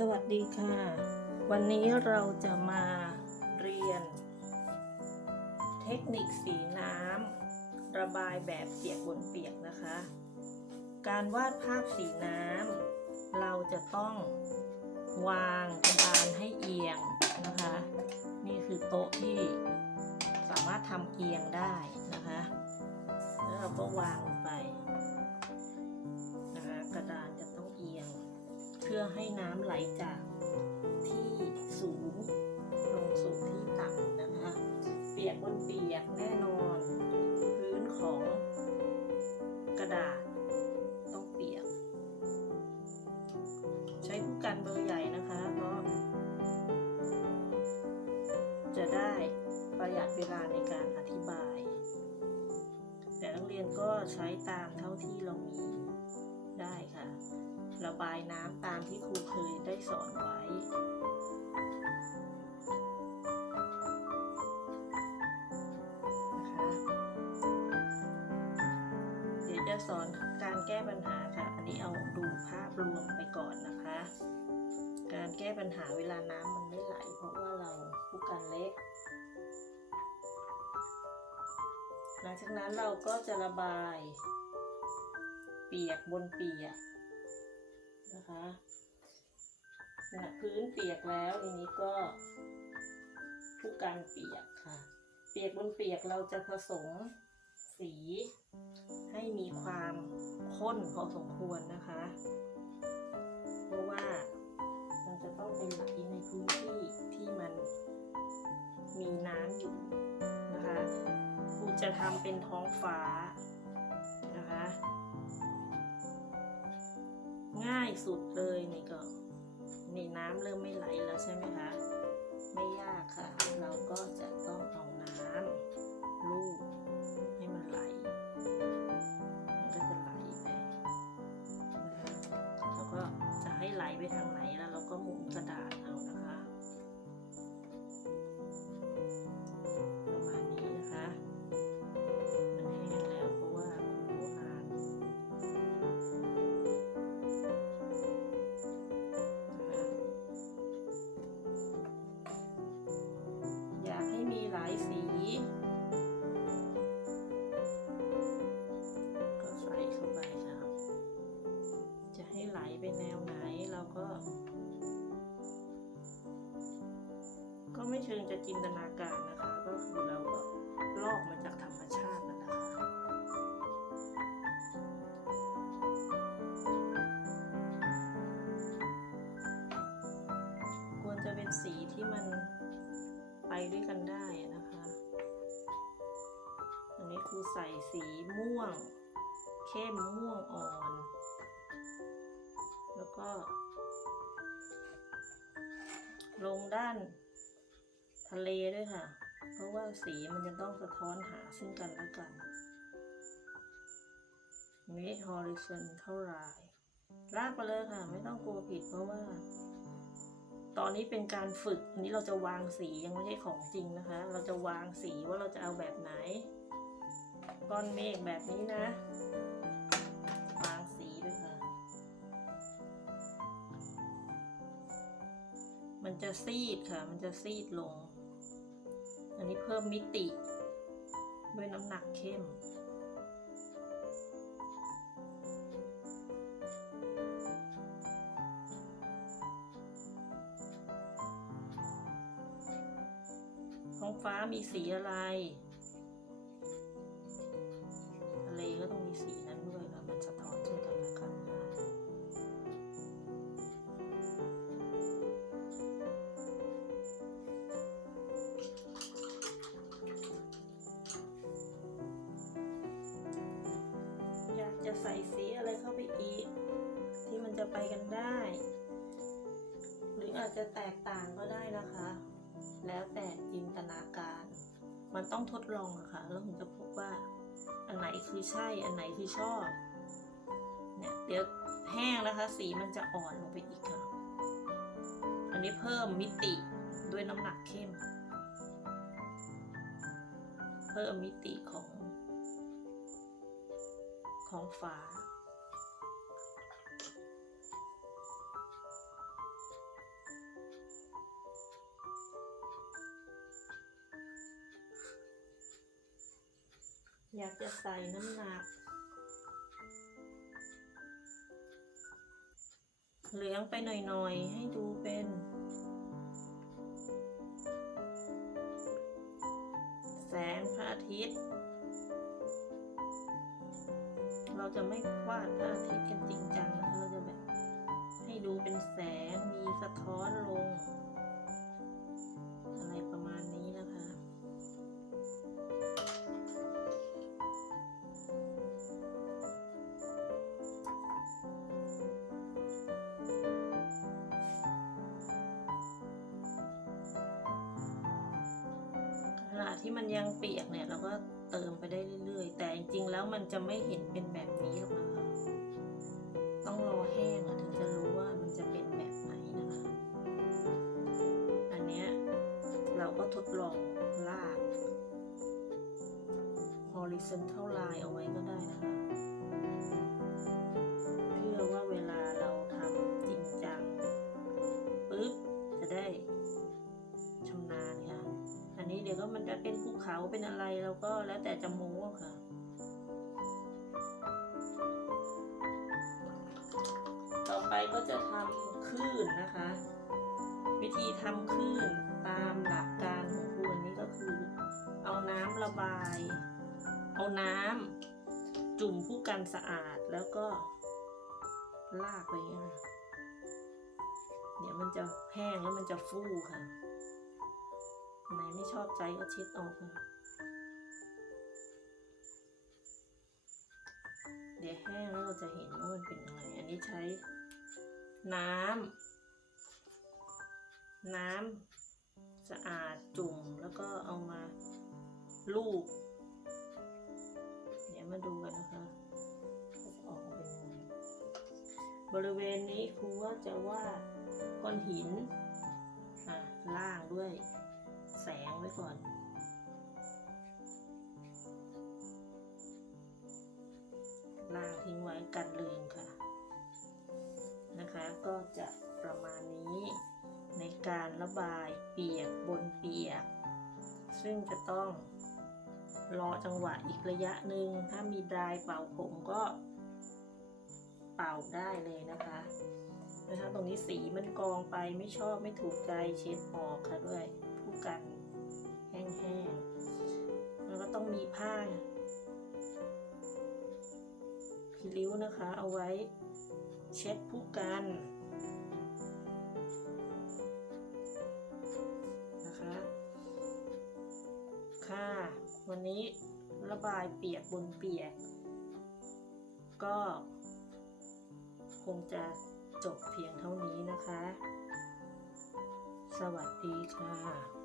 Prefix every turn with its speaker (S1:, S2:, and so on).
S1: สวัสดีค่ะ วันนี้เราจะมาเรียน เทคนิคสีน้ำระบายแบบเปียกบนเปียกนะคะ การวาดภาพสีน้ำเราจะต้องวางกระดานให้เอียงนะคะ นี่คือโต๊ะที่สามารถทำเอียงได้นะคะ แล้วเราก็วางลงไปนะคะกระดานจะต้องเอียง เพื่อให้น้ำไหลจากที่สูงลงสู่ที่ต่ำนะคะ เปียกบนเปียกแน่นอน พื้นของกระดาษต้องเปียก ใช้ผู้กันเบอร์ใหญ่นะคะเพราะจะได้ประหยัดเวลาในการอธิบาย แต่นักเรียนก็ใช้ตามเท่าที่เรามีได้ค่ะ ระบายน้ำตามที่ครูเคยได้สอนไว้ นะคะ เดี๋ยวจะสอนการแก้ปัญหาค่ะ อันนี้เอาดูภาพรวมไปก่อนนะคะ การแก้ปัญหาเวลาน้ำมันไม่ไหล เพราะว่าเราผู้กันเล็ก หลังจากนั้นเราก็จะระบาย เปียกบนเปียก นะคะนะพื้นเปียกแล้วทีนี้ก็ผู้กันเปียกค่ะ เปียกบนเปียกเราจะผสมสีให้มีความข้นพอสมควรนะคะ เพราะว่ามันจะต้องเป็นไหลในพื้นที่ที่มันมีน้ำอยู่นะคะครูจะทำเป็นท้องฟ้านะคะายสุดเลยนี่ก็นี่น้ำเริ่มไม่ไหลแล้วใช่ไหมคะ ไม่ยากค่ะ เราก็จะต้องเอาน้ำลูบให้มันไหล มันก็จะไหลไปนะคะแล้วก็จะให้ไหลไปทางไหนแล้วเราก็หมุนกระดาษ เชิงจะจินตนาการนะคะ ก็คือเราก็ลอกมาจากธรรมชาตินนะคะควรจะเป็นสีที่มันไปด้วยกันได้นะคะ อันนี้คือใส่สีม่วง เข้มม่วงอ่อน แล้วก็ลงด้าน ทะเลด้วยค่ะ เพราะว่าสีมันจะต้องสะท้อนหาซึ่งกันและกันนี้ horizontal line ลากไปเลยค่ะ ไม่ต้องกลัวผิดเพราะว่า ตอนนี้เป็นการฝึกอันนี้เราจะวางสียังไม่ใช่ของจริงนะคะ เราจะวางสีว่าเราจะเอาแบบไหน ก้อนเมฆแบบนี้นะ วางสีด้วยค่ะ มันจะซีดค่ะ มันจะซีดลง อันนี้เพิ่มมิติ ด้วยน้ำหนักเข้มท้องฟ้ามีสีอะไร ใส่สีอะไรเข้าไปอีก ที่มันจะไปกันได้ หรืออาจจะแตกต่างก็ได้นะคะ แล้วแต่จินตนาการ มันต้องทดลองอะค่ะแล้วถึงจะพบว่า อันไหนคือใช่อันไหนคือชอบเนี่ยเดี๋ยวแห้งนะคะ สีมันจะอ่อนลงไปอีกค่ะ อันนี้เพิ่มมิติด้วยน้ำหนักเข้ม เพิ่มมิติของ ของฝา อยากจะใส่น้ำหนัก เหลืองไปหน่อย ๆ ให้ดูเป็นแสงพระอาทิตย์ เราจะไม่วาดพระอาทิตย์กันจริงจังนะคะเราจะแบบให้ดูเป็นแสงมีสะท้อนลง อะไรประมาณนี้นะคะขณะที่มันยังเปียกเนี่ยเราก็ เติมไปได้เรื่อยๆ แต่จริงๆแล้วมันจะไม่เห็นเป็นแบบนี้หรอกนะคะ ต้องรอแห้งถึงจะรู้ว่ามันจะเป็นแบบไหนนะคะ อันเนี้ยเราก็ทดลองลาก horizontal line เอาไว้ก็ได้นะคะ อันนี้เดี๋ยวก็มันจะเป็นภูเขาเป็นอะไรเราก็แล้วแต่จะโม้อะค่ะต่อไปก็จะทำคลื่นนะคะ วิธีทำคลื่นตามหลักการของครูอันนี้ก็คือ เอาน้ำระบาย เอาน้ำจุ่มผู้กันสะอาดแล้วก็ลากไปอย่างเงี้ยเดี๋ยวมันจะแห้งแล้วมันจะฟูค่ะ อันไหนไม่ชอบใจก็ช็ดออกค่ะเดี๋ยวแห้งแล้วเราจะเห็นว่ามันเป็นยังไงอันนี้ใช้น้ำน้ำสะอาดจุ่มแล้วก็เอามาลูบเดี๋ยวมาดูกันนะคะจะออกมาเป็นยังไงบริเวณนี้ครูว่าจะว่าก้อนหินล่างด้วย แสงไว้ก่อนล่างทิ้งไว้กันลืมค่ะ นะคะก็จะประมาณนี้ในการระบายเปียกบนเปียก ซึ่งจะต้องรอจังหวะอีกระยะหนึ่งถ้ามีดายเป่าผมก็เป่าได้เลยนะคะนะคะตรงนี้สีมันกองไปไม่ชอบไม่ถูกใจเช็ดออกค่ะด้วยผู้กัน แห้งๆแล้วก็ต้องมีผ้าพิริ้วนะคะ เอาไว้เช็ดผู้กันนะคะค่ะ วันนี้ระบายเปียกบนเปียก ก็คงจะจบเพียงเท่านี้นะคะ สวัสดีค่ะ